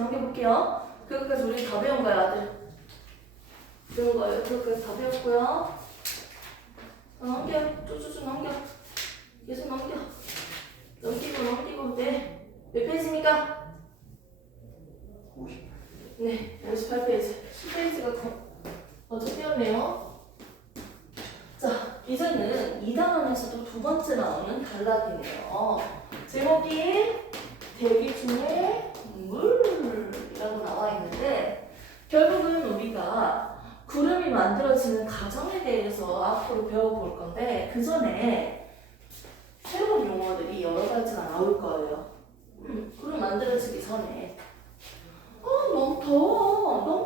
넘겨볼게요. 그것까지 우리 다 배운 거야, 아들. 배운 거예요. 그것까지 다 배웠고요. 넘겨. 쭉쭉쭉 넘겨. 계속 넘겨. 넘기고. 네. 몇 페이지입니까? 50. 네, 58페이지. 10페이지가 더 뛰었네요. 자, 이제는 2단원에서도 두 번째 나오는 단락이네요. 제목이 대기 중에 물이라고 나와 있는데, 결국은 우리가 구름이 만들어지는 과정에 대해서 앞으로 배워볼 건데, 그 전에 새로운 용어들이 여러 가지가 나올 거예요. 구름 만들어지기 전에. 너무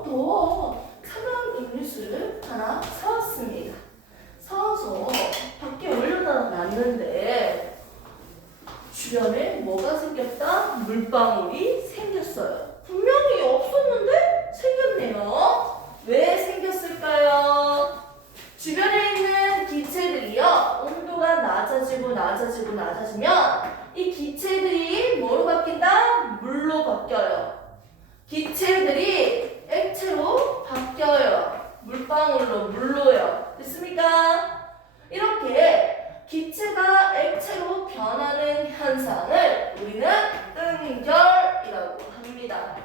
더워. 차가운 음료수를 하나 사왔습니다. 사와서 밖에 올려다 놨는데 주변에 뭐가 생겼다? 물방울이 생겼어요. 분명히 없었는데 생겼네요. 왜 생겼을까요? 주변에 있는 기체들이요, 온도가 낮아지면 이 기체들이 뭐로 바뀐다? 물로 바뀌어요. 기체들이 액체로 바뀌어요. 물방울로, 물로요. 됐습니까? 이렇게 기체가 액체로 변하는 현상을 우리는 응결이라고 합니다.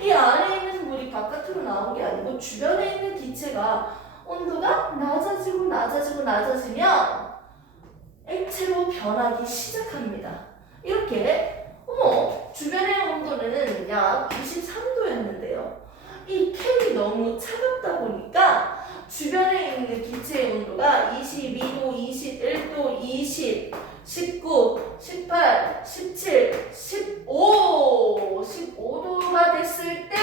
이 안에 있는 물이 바깥으로 나온 게 아니고 주변에 있는 기체가 온도가 낮아지면 액체로 변하기 시작합니다. 이렇게 주변의 온도는 약 23도였는데요. 이 캔이 너무 차갑다 보니까 주변에 있는 기체의 온도가 22도, 21도, 20, 19, 18, 17, 15도가 됐을 때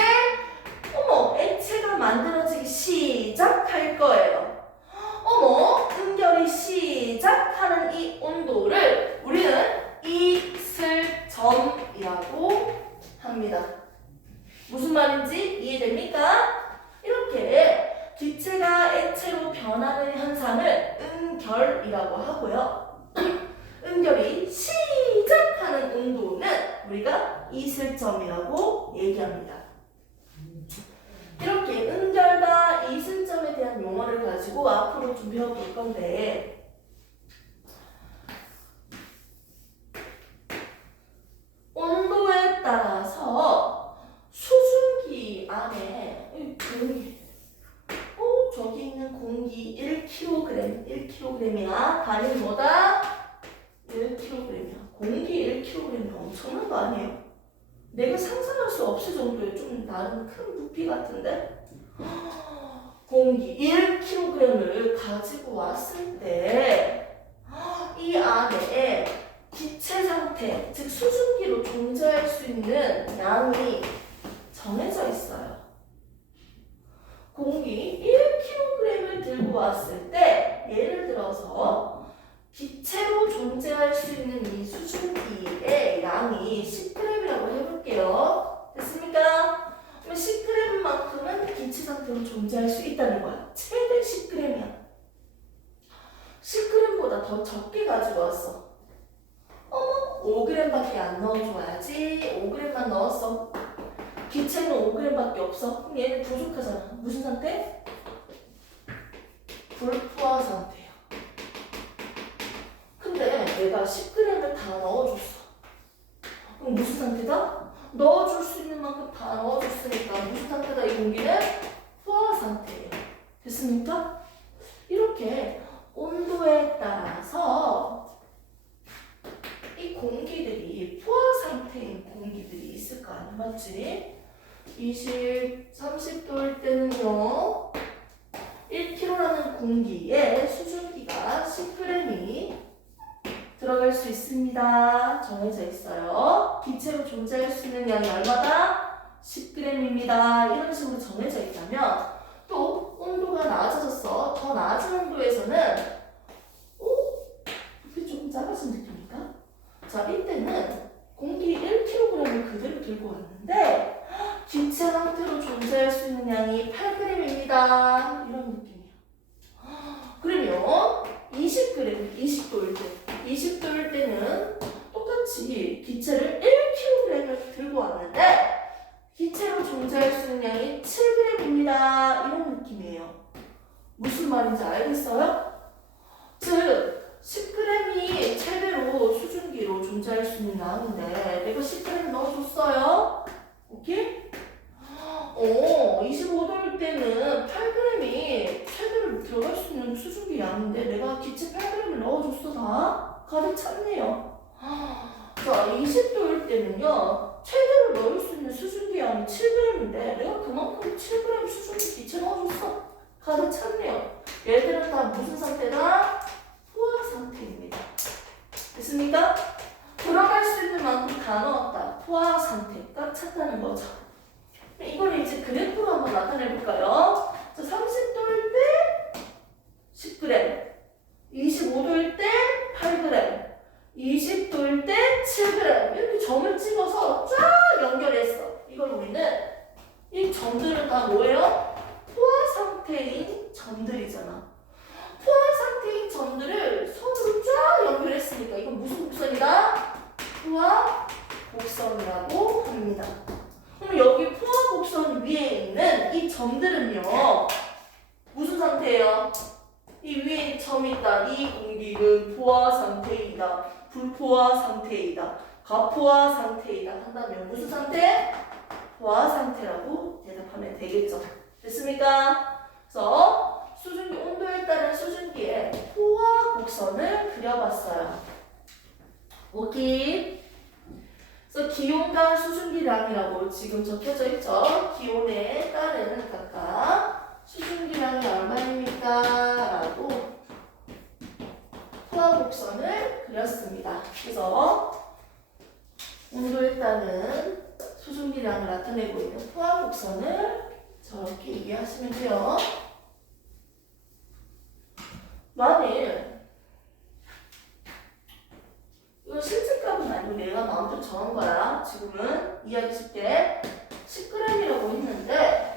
액체가 만들어지기 시작할 거예요. 응결이 시작하는 이 온도를 우리는 이슬점이라고 합니다. 무슨 말인지 이해됩니까? 이렇게 기체가 액체로 변하는 현상을 응결이라고 하고요. 응결이 시작하는 온도는 우리가 이슬점이라고 얘기합니다. 이렇게 응결과 이슬점에 대한 용어를 가지고 앞으로 좀 배워볼 건데, 온도에 따라서 수증기 안에 공기, 저기 있는 공기 1kg이야. 단위는 뭐다? 1kg이야. 공기 1kg이 엄청난 거 아니에요? 내가 상상할 수 없을 정도의 좀 나름 큰 부피 같은데? 공기 1kg을 가지고 왔을 때 이 안에 기체 상태, 즉 수증기로 존재할 수 있는 양이 정해져 있어요. 공기 1kg을 들고 왔을 때, 예를 들어서 기체로 존재할 수 있는 이 수증기의 양이 10g이라고 해볼게요. 됐습니까? 그럼 10g만큼은 기체 상태로 존재할 수 있다는 거야. 최대 10g이야. 10g보다 더 적게 가지고 왔어. 5g밖에 안 넣어줘야지. 5g만 넣었어. 기체는 5g밖에 없어. 그럼 얘는 부족하잖아. 무슨 상태? 불포화 상태야. 근데 내가 10g을 다 넣어줬어. 그럼 무슨 상태다? 넣어줄 수 있는 만큼 다 넣어줬으니까 무슨 상태다? 이 공기는 포화 상태예요. 됐습니까? 이렇게 온도에 따라서 이 공기들이 포화 상태인 공기들이 있을 거 아니야, 맞지? 30도일 때는요, 1kg라는 공기에 수증기가 10g이 들어갈 수 있습니다. 정해져 있어요. 기체로 존재할 수 있는 양이 얼마다? 10g입니다. 이런 식으로 정해져 있다면, 또 온도가 낮아졌어. 더 낮은 온도에서는 부피 조금 작아진 느낌일까? 자, 이때는 공기 1kg을 그대로 들고 왔는데 기체 상태로 존재할 수 있는 양이 8g입니다. 이런 느낌이야. 그러면 20g, 20도일 때는 똑같이 기체를 1kg을 들고 왔는데 있는 양인데 내가 10g 넣어줬어요. 오케이? 25도일 때는 8g이 최대로 들어갈 수 있는 수증기 양인데 내가 기체 8g을 넣어줬어. 다 가득 찼네요. 자, 20도일 때는요 최대로 넣을 수 있는 수증기 양이 7g인데 내가 그만큼 7g 수증기 기체 넣어줬어. 가득 찼네요. 얘들은 다 무슨 상태다? 포화 상태입니다. 됐습니까? 들어갈 수 있는 만큼 다 넣었다. 포화 상태가 찼다는 거죠. 이걸 이제 그래프로 한번 나타내 볼까요? 자, 30도일 때 10g, 25도일 때 8g, 20도일 때 7g 이렇게 점을 찍어서 쫙 연결했어. 이걸 우리는 이 점들은 다 뭐예요? 포화 상태인 점들이잖아. 포화 상태인 점들을 선으로 쫙 연결했으니까 이건 무슨 곡선이다? 포화 곡선이라고 합니다. 그럼 여기 포화 곡선 위에 있는 이 점들은요 무슨 상태예요? 이 위에 점이 있다. 이 공기는 포화 상태이다. 불포화 상태이다. 가포화 상태이다 한다면 무슨 상태? 포화 상태라고 대답하면 되겠죠. 됐습니까? 그래서 수증기 온도에 따른 수증기의 포화 곡선을 그려봤어요. 오케이. 그래서 기온과 수증기량이라고 지금 적혀져 있죠. 기온에 따른 각각 수증기량이 얼마입니까? 라고 포화 곡선을 그렸습니다. 그래서 온도에 따른 수증기량을 나타내고 있는 포화 곡선을 저렇게 이해하시면 돼요. 만일 이거 실제 값은 아니고 내가 마음대로 정한 거야. 지금은 이해하기 쉽게 10g이라고 했는데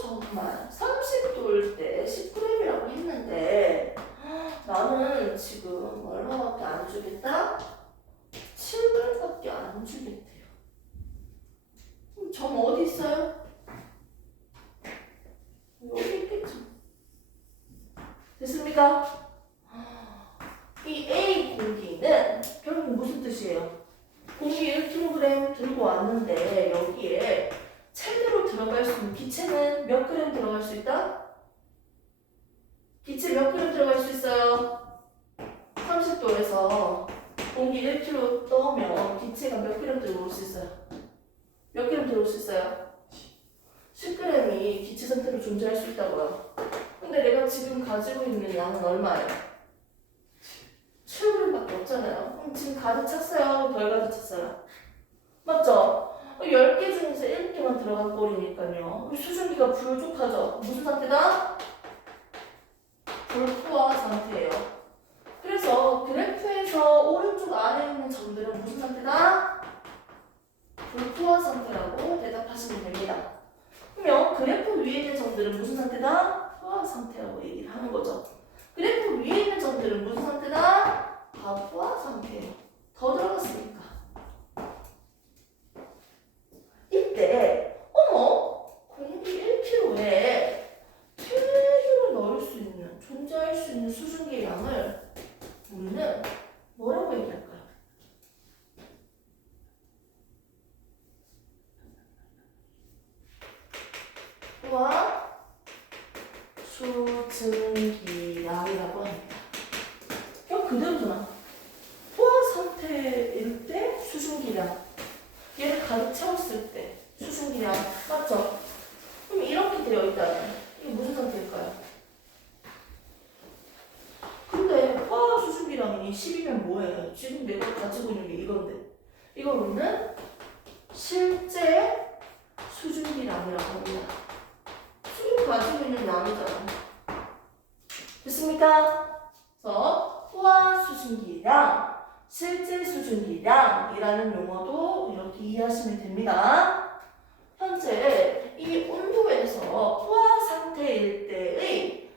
정말 30도일 때 10g이라고 했는데 나는 지금 얼마밖에 안 주겠다? 7g밖에 안 주겠대요. 그럼 점 어디 있어요? 여기 있겠죠. 됐습니까? 이 A 공기는 결국 무슨 뜻이에요? 공기 1kg 들고 왔는데 여기에 최대로 들어갈 수 있는 기체는 몇 그램 들어갈 수 있다? 기체 몇 그램 들어갈 수 있어요? 30도에서 공기 1kg 떠오면 기체가 몇 그램 들어올 수 있어요? 몇 그램 들어올 수 있어요? 10g이 기체 상태로 존재할 수 있다고요. 근데 내가 지금 가지고 있는 양은 얼마예요? 7g밖에 없잖아요. 그럼 지금 가득 찼어요? 덜 가득 찼어요? 맞죠? 10개 중에서 1개만 들어간 꼴이니까요. 수증기가 부족하죠? 무슨 상태다? 불포화 상태예요. 그래서 그래프에서 오른쪽 아래에 있는 점들은 무슨 상태다? 불포화 상태라고 대답하시면 됩니다. 그러면 그래프 위에 있는 점들은 무슨 상태다? 포화 상태라고 얘기를 하는 거죠. 그래프 위에 있는 점들은 무슨 상태다? 가포화 상태예요. 더 들어갔으니까. 이때 공기 1kg에 최대로 넣을 수 있는, 존재할 수 있는 수증기의 양을 우리는 뭐라고 얘기할까요? 포화 수증기량이라고 합니다. 그냥 그대로잖아. 포화 상태일 때 수증기량, 얘를 가득 채웠을 때 수증기량, 맞죠? 그럼 이렇게 되어 있다면 이게 무슨 상태일까요? 근데 포화 수증기량이 10이면 뭐예요? 지금 내가 가지고 있는 게 이건데 이걸 우리는 실제 수증기량이라고 합니다. 지금 가지고 있는 양이잖아. 됐습니까? 그래서 포화 수증기량, 실제 수증기량이라는 용어도 이렇게 이해하시면 됩니다. 현재 이 온도에서 포화 상태일 때의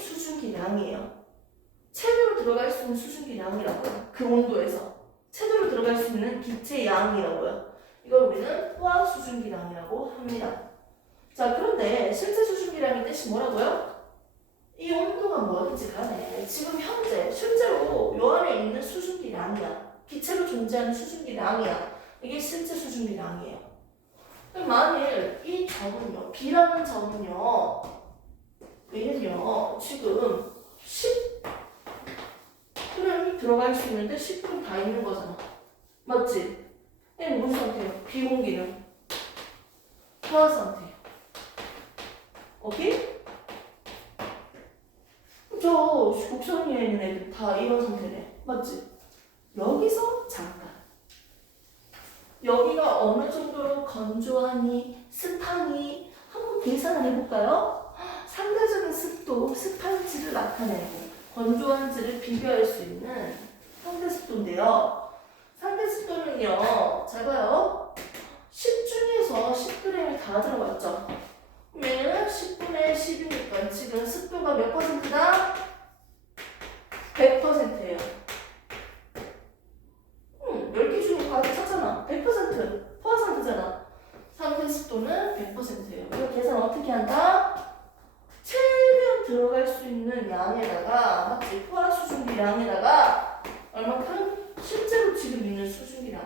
수증기량이에요. 체내로 들어갈 수 있는 수증기량이라고요. 그 온도에서 체내로 들어갈 수 있는 기체 양이라고요. 이걸 우리는 포화 수증기량이라고 합니다. 자, 그런데 실제 수증기량의 뜻이 뭐라고요? 이 온도가 뭐든지 간에 지금 현재 실제로 요 안에 있는 수증기량이야. 기체로 존재하는 수증기량이야. 이게 실제 수증기량이에요. 만일 이 점은요, B라는 점은요, 얘는요, 지금 10g이 들어갈 수 있는데 10g 다 있는 거잖아. 맞지? 얘는 무슨 상태예요? 비공기는 포화 상태예요. 오케이? 저 곡선위에 있는 애들 다 이런 상태네. 맞지? 여기서 잠깐. 여기가 어느 정도로 건조하니, 습하니 한번 계산을 해볼까요? 상대적인 습도, 습한지를 나타내고 건조한지를 비교할 수 있는 상대 습도인데요. 상대 습도는요, 잘 봐요. 10 중에서 10g이 다 들어갔죠. 그러면 10분의 10이니까 지금 습도가 몇 %다? 100%예요. 10개 중에 가득 찼잖아. 100% 포화 상태잖아. 상태 습도는 100%예요. 이거 계산 어떻게 한다? 최대한 들어갈 수 있는 양에다가, 맞지? 포화 수증기 양에다가 얼마큼? 실제로 지금 있는 수증기량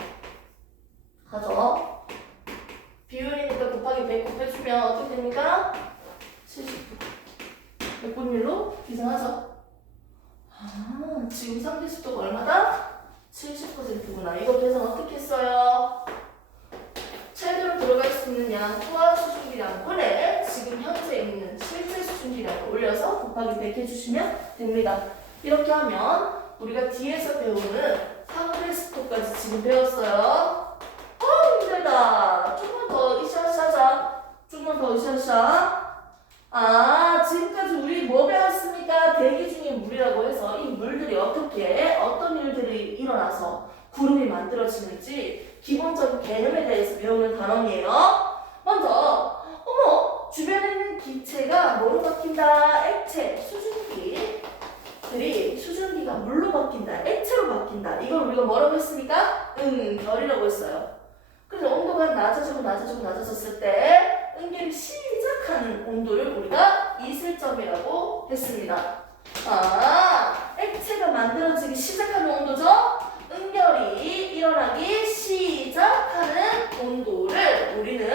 하죠. 비율이니까 곱하기 100 곱해주면 어떻게 됩니까? 70. 100분의 1로 계산하죠. 아, 지금 상태 습도가 얼마다? 70%구나. 이거 계산 어떻게 써요? 최대로 들어갈 수 있는 양 포화 수증기량분에 지금 현재 있는 실제 수증기량을 올려서 곱하기 100 해주시면 됩니다. 이렇게 하면 우리가 뒤에서 배우는 상대 습도까지 지금 배웠어요. 힘들다. 조금만 더 으쌰으쌰. 조금만 더 으쌰으쌰. 아, 지금까지 우리 뭐 배웠습니까? 대기 중에 물이라고 해서 이 물들이 어떻게, 어떤 일들이 일어나서 구름이 만들어지는지 기본적인 개념에 대해서 배우는 단원이에요. 먼저, 어머, 주변에 있는 기체가 뭐로 바뀐다? 액체, 수증기들이 수증기가 물로 바뀐다, 액체로 바뀐다. 이걸 우리가 뭐라고 했습니까? 응결이라고 했어요. 그래서 온도가 낮아지고 낮아지고 낮아졌을 때 응결이 시작하는 온도를 우리가 이슬점이라고 했습니다. 아, 액체가 만들어지기 시작하는 온도죠? 응결이 일어나기 시작하는 온도를 우리는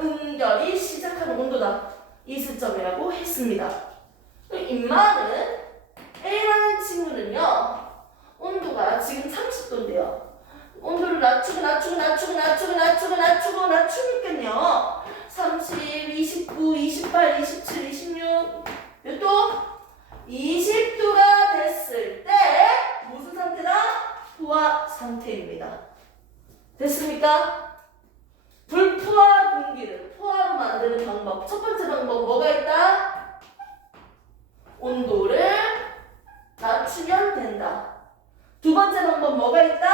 응결이 시작하는 온도다. 이슬점이라고 했습니다. 인마는 A라는 친구는요, 온도가 지금 30도인데요. 온도를 낮추니까요. 30, 29, 28, 27, 26, 몇 도? 20도가 됐을 때 무슨 상태다? 포화 상태입니다. 됐습니까? 불포화 공기를 포화로 만드는 방법. 첫 번째 방법 뭐가 있다? 온도를 낮추면 된다. 두 번째 방법 뭐가 있다?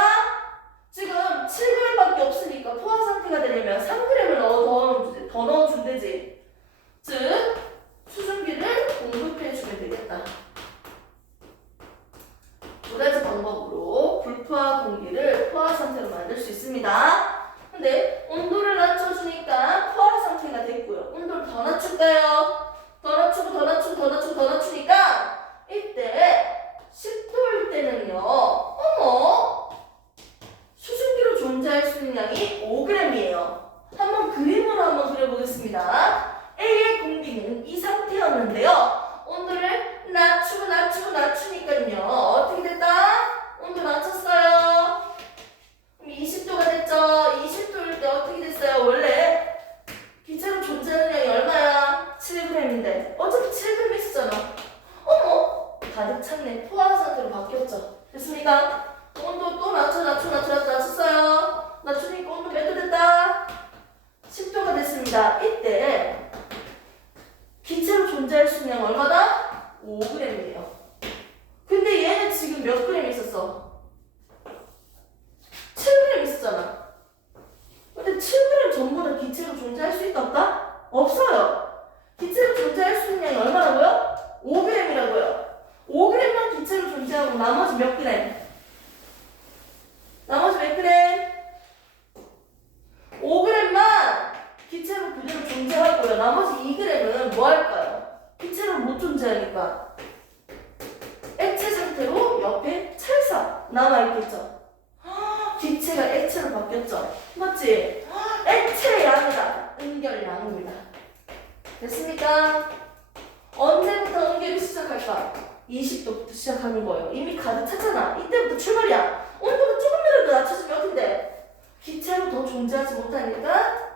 지금 7g밖에 없으니까 포화 상태가 되려면 3g을 더 넣어준대지. 즉 수증기를 공급해주면 되겠다. 두 가지 방법으로 불포화 공기를 포화 상태로 만들 수 있습니다. 근데 온도를 낮춰주니까 포화 상태가 됐고요. 온도를 더 낮출까요? 더 낮추니까 이때 10도일 때는요, 어머, 수증기로 존재할 수 있는 양이 5g이에요. 한번 그림으로 한번 그려보겠습니다. A의 공기는 이 상태였는데요. 온도를 낮추니까요. 어떻게 됐다? 온도 낮췄어요. 그럼 20도가 됐죠? 20도일 때 어떻게 됐어요? 원래 기체로 존재하는 양이 얼마야? 7g인데 어차피 7g 있었잖아. 어머, 가득 찼네. 포화 상태로 바뀌었죠. 됐습니까? 온도 또 낮췄어요. 낮추니까 온도 몇 도 됐다? 10도가 됐습니다. 이때 기체로 존재할 수 있는 양 얼마다? 5g이에요. 근데 얘는 지금 몇 g 있었어? 7g 있었잖아. 근데 7g 전부 다 기체로 존재할 수 있다 없다? 없어요. 기체로 존재할 수 있는 양이 얼마라고요? 5g이라고요. 5g만 기체로 존재하고 나머지 몇 g? 존재하니까 액체 상태로 옆에 찰사 남아있겠죠. 기체가 액체로 바뀌었죠. 맞지? 액체 양이다. 응결량입니다. 됐습니까? 언제부터 응결이 시작할까? 20도부터 시작하는 거예요. 이미 가득 찼잖아. 이때부터 출발이야. 온도가 조금이라도 낮춰지면 어떻게 돼? 기체로 더 존재하지 못하니까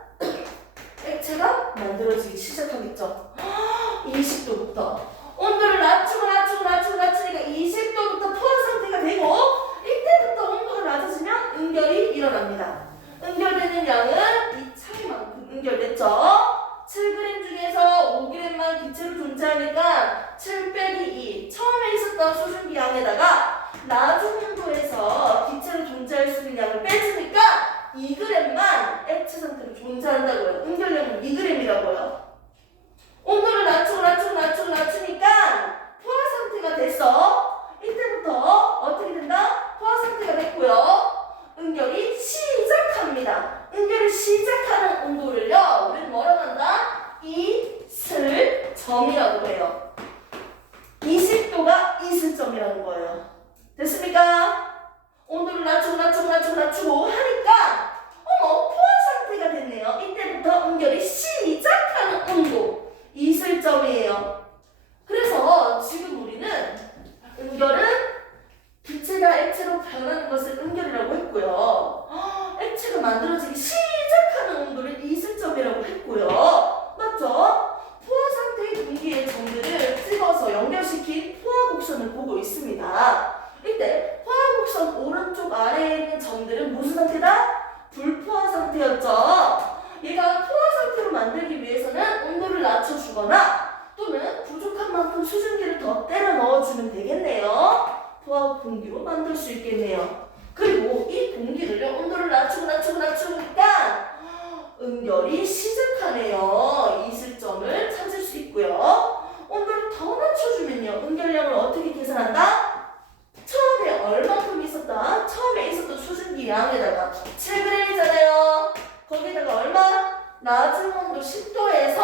액체가 만들어지기 시작하겠죠. 20도부터 온도를 낮추니까 20도부터 포화 상태가 되고 이때부터 온도가 낮아지면 응결이 일어납니다. 응결되는 양은 이 차이만큼 응결됐죠. 7g 중에서 5g만 기체로 존재하니까 7 빼기 2 처음에 있었던 수증기 양에다가 낮은 온도에서 기체로 존재할 수 있는 양을 빼주니까 2g만 액체 상태로 존재한다고요. 응결량은 2g이라고요. 온도를 낮추니까 포화 상태가 됐어. 이때부터 어떻게 된다? 포화 상태가 됐고요. 응결이 시작합니다. 응결을 시작하는 온도를요, 우리는 뭐라고 한다? 이슬점이라고 해요. 20도가 이슬점이라는 거예요. 됐습니까? 온도를 낮추고 하니까 포화 상태가 됐네요. 이때부터 응결이 시작하는 온도 이슬점이에요. 그래서 지금 우리는 응결은 기체가 액체로 변하는 것을 응결이라고 했고요. 액체가 만들어지기 시작하는 온도를 이슬점이라고 했고요. 맞죠? 포화 상태의 분기의 점들을 찍어서 연결시킨 포화 곡선을 보고 있습니다. 이때 포화 곡선 오른쪽 아래에 있는 점들은 무슨 상태다? 불포화 상태였죠. 얘가 포화 상태로 만들기 위해서는 온도를 낮춰주거나 또는 부족한 만큼 수증기를 더 때려 넣어주면 되겠네요. 포화 공기로 만들 수 있겠네요. 그리고 이 공기를요, 온도를 낮추니까 응결이 시작하네요. 이슬점을 찾을 수 있고요. 온도를 더 낮춰주면요, 응결량을 어떻게 계산한다? 처음에 얼마큼 있었다? 처음에 있었던 수증기 양에다가 7g이잖아요. 거기다가 얼마? 낮은 온도 10도에서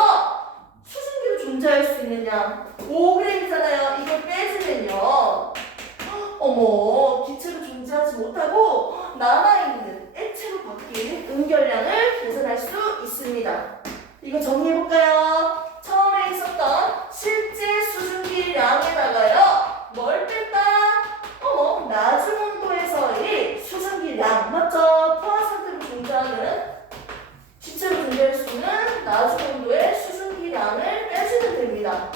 수증기로 존재할 수 있는 양 5g이잖아요. 이걸 빼주면요, 어머, 기체로 존재하지 못하고 남아있는 액체로 바뀐 응결량을 계산할 수 있습니다. 이거 정리해볼까요? 처음에 있었던 실제 수증기량에다가요, 뭘 뺐다? 어머, 낮은 온도에서의 수증기량, 맞죠? 포화 상태로 존재하는, 기체로 존재할 수 있는 낮은 온도의 수증기량을 빼주면 됩니다.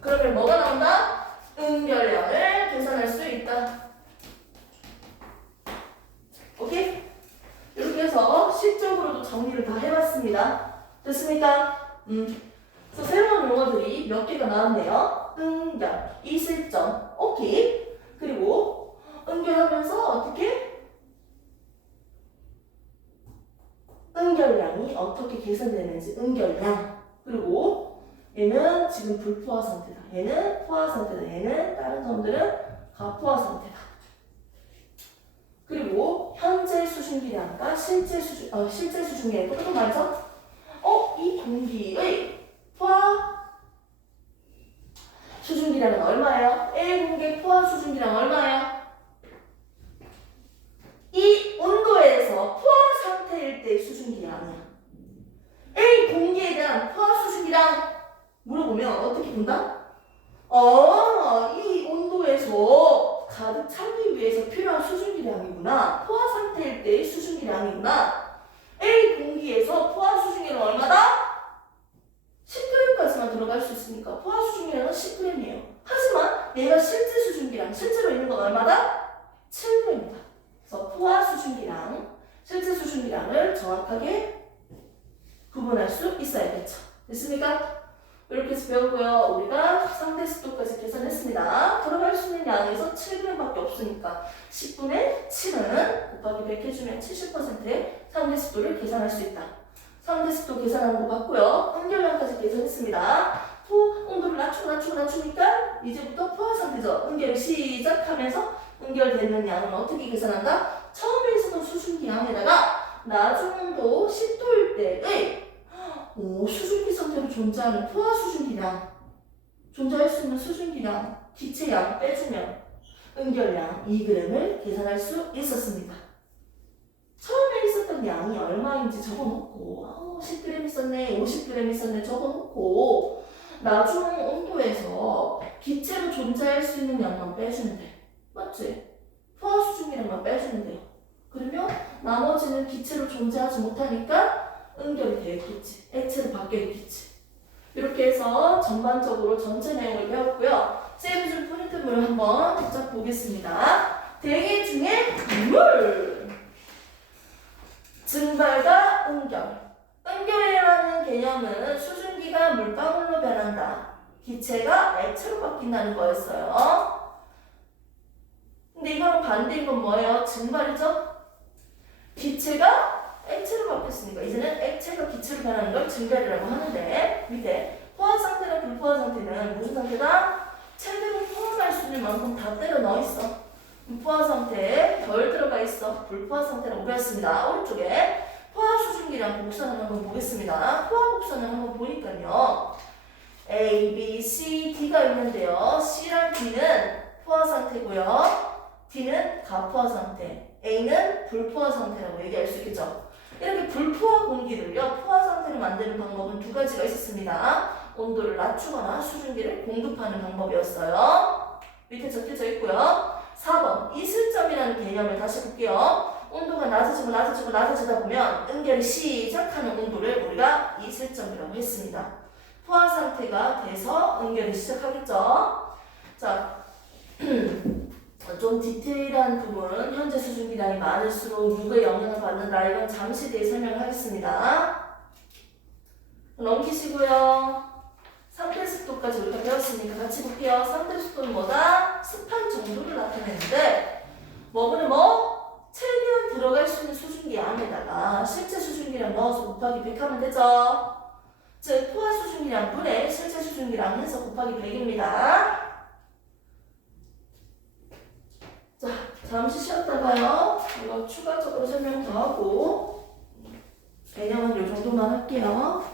그러면 뭐가 나온다? 응결량을 계산할 수 있다. 오케이? 이렇게 해서 시적으로도 정리를 다 해봤습니다. 됐습니까? 그래서 새로운 용어들이 몇 개가 나왔네요. 응결, 이슬점, 오케이. 그리고 응결하면서 어떻게? 응결량이 어떻게 계산되는지, 응결량. 그리고 얘는 지금 불포화 상태다. 얘는 포화 상태다. 얘는 다른 점들은 가포화 상태다. 그리고 현재 수증기량과 실제 수증기량 똑같은 말이죠? 이 공기의 포화 수증기량은 얼마예요? A 공기의 포화 수증기량 얼마예요? 이 온도에서 포화 상태일 때의 수증기량이야. A 공기에 대한 포화 수증기량 물어보면 어떻게 본다? 이 온도에서 가득 차기 위해서 필요한 수증기량이구나. 포화 상태일 때의 수증기량이구나. A 공기에서 포화 수증기는 얼마다? 10g까지만 들어갈 수 있으니까 포화 수증기량은 10g이에요. 하지만 얘가 실제 수증기량, 실제로 있는 건 얼마다? 7g이다. 그래서 포화 수증기량, 실제 수증기량을 정확하게 구분할 수 있어야겠죠. 됐습니까? 이렇게 해서 배웠고요. 우리가 상대 습도까지 계산했습니다. 들어갈 수 있는 양에서 7g밖에 없으니까 10분의 7은 곱하기 100 해주면 70%의 상대 습도를 계산할 수 있다. 상대 습도 계산하는 거 봤고요. 응결량까지 계산했습니다. 온도를 낮추니까 이제부터 포화 상태죠. 응결을 시작하면서 응결되는 양은 어떻게 계산한다? 처음에 있었던 수증기 양에다가 낮은 온도 10도일 때의 수증기 상태로 존재하는 포화 수증기량, 존재할 수 있는 수증기량, 기체량 빼주면 응결량 2g을 계산할 수 있었습니다. 처음에 있었던 양이 얼마인지 적어놓고 10g 있었네, 50g 있었네 적어놓고 나중 온도에서 기체로 존재할 수 있는 양만 빼주면 돼. 맞지? 포화 수증기량만 빼주면 돼요. 그러면 나머지는 기체로 존재하지 못하니까 응결이 되겠지. 액체로 바뀌겠지. 이렇게 해서 전반적으로 전체 내용을 배웠고요. 쌤이 준 포인트물을 한번 살짝 보겠습니다. 대기 중에 물! 증발과 응결. 응결이라는 개념은 수증기가 물방울로 변한다. 기체가 액체로 바뀐다는 거였어요. 근데 이거랑 반대인 건 뭐예요? 증발이죠? 기체가 액체로 바뀌었으니까 이제는 액체가 기체로 변하는 걸 증발이라고 하는데 밑에 포화 상태랑 불포화 상태는 무슨 상태다? 최대로 포함할 수 있는 만큼 다 때려 넣어 있어. 포화 상태에 덜 들어가 있어. 불포화 상태라고 배웠습니다. 오른쪽에 포화 수증기랑 곡선을 한번 보겠습니다. 포화 곡선을 한번 보니까요. A, B, C, D가 있는데요. C랑 D는 포화 상태고요. D는 가포화 상태, A는 불포화 상태라고 얘기할 수 있겠죠. 이렇게 불포화 공기를요, 포화 상태로 만드는 방법은 두 가지가 있었습니다. 온도를 낮추거나 수증기를 공급하는 방법이었어요. 밑에 적혀져 있고요. 4번, 이슬점이라는 개념을 다시 볼게요. 온도가 낮아지다 보면 응결이 시작하는 온도를 우리가 이슬점이라고 했습니다. 포화 상태가 돼서 응결이 시작하겠죠. 자, 좀 디테일한 부분, 현재 수증기량이 많을수록 누구의 영향을 받는다. 이건 잠시 뒤에 설명하겠습니다. 넘기시고요. 상태 습도까지 우리가 배웠으니까 같이 볼게요. 상태 습도는 뭐다? 습한 정도를 나타내는데 최대한 들어갈 수 있는 수증기 양에다가 실제 수증기량 넣어서 곱하기 100 하면 되죠. 즉 포화 수증기량 분의 실제 수증기량 해서 곱하기 100입니다. 자, 잠시 쉬었다가요. 이거 추가적으로 설명 더 하고 개념은 이 정도만 할게요.